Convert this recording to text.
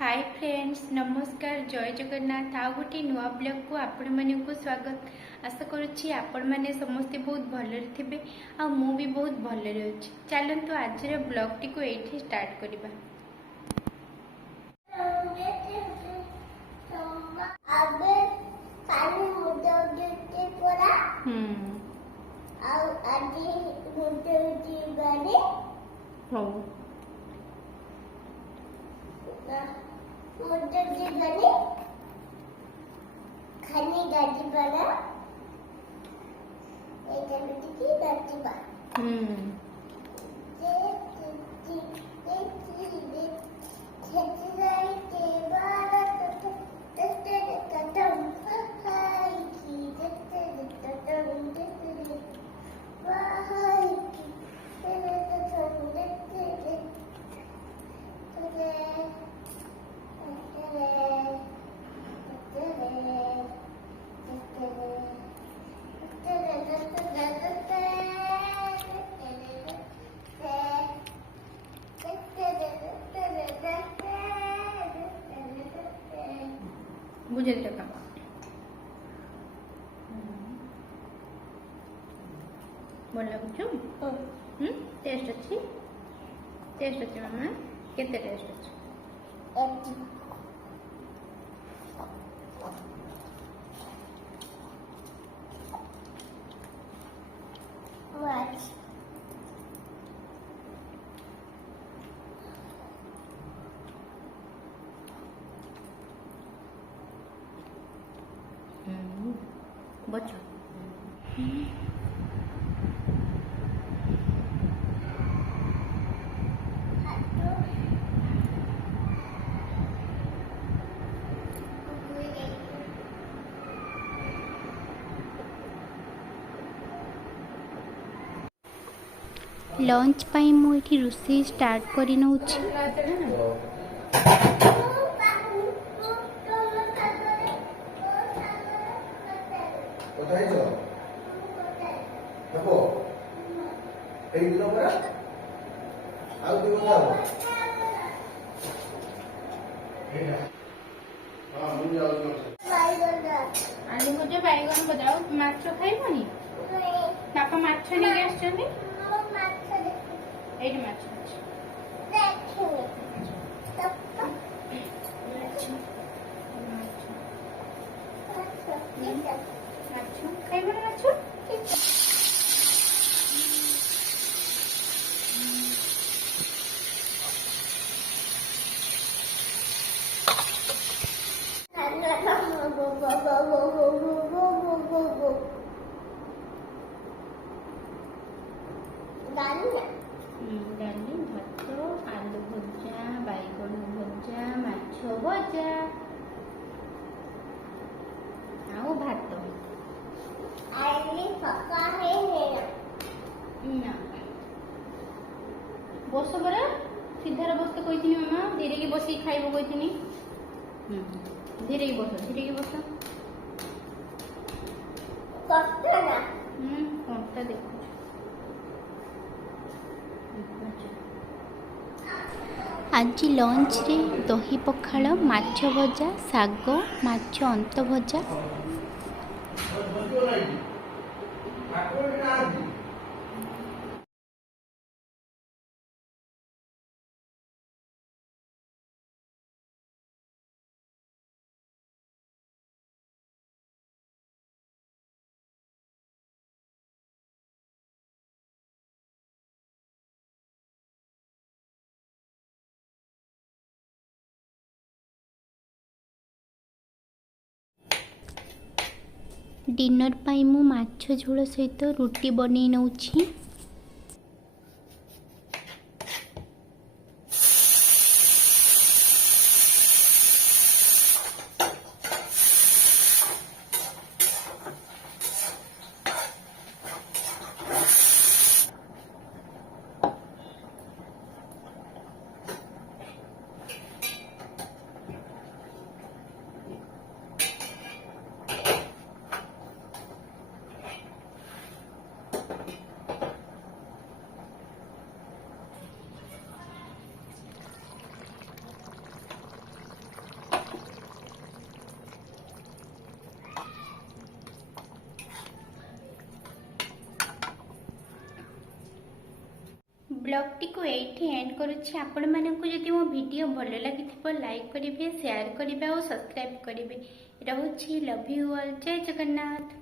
Hi friends, नमस्कार, जय जगन्नाथ। आउ गोटे नुआ ब्लॉग को आपण मानक स्वागत। आशा करुच्ची आपण मैंने समस्ते बहुत भलरे थे आ मु भी बहुत भलरे अच्छी। चलतु आज ब्लॉग टी को ये स्टार्ट करवा। खाने गाड़ी बना एक मिनट की गाड़ी बा बुझे टका बोल लगुचु टेस्ट अच्छी मामा केते टेस्ट अच्छी बच्चा लंच पाई मु एठी रोषेई स्टार्ट करि नउछि। आलू भजा बैगन भजा माछ खाइबनी बापा माछ नहीं आछनी एट माछ खाइबनी माछ डाली भात आलू भजा बैगन भजा माछ भजा आउ भात बस परा सीधार बस तो कही मामा धीरे की बस खाइब कही धीरे की बस कंटा देख आज लंच रे दही पखाल माछ भजा साग माछ अंत भजा डिनर पाई मु माछ झोल सहित रुटी बनै नउछि। ब्लॉगटी को एठी एंड करुच्ची। आपण मानकु जदि मो वीडियो भल लगी लाइक करेंगे, शेयर करेंगे और सब्सक्राइब करेंगे। रहुछि, लव यू ऑल, जय जगन्नाथ।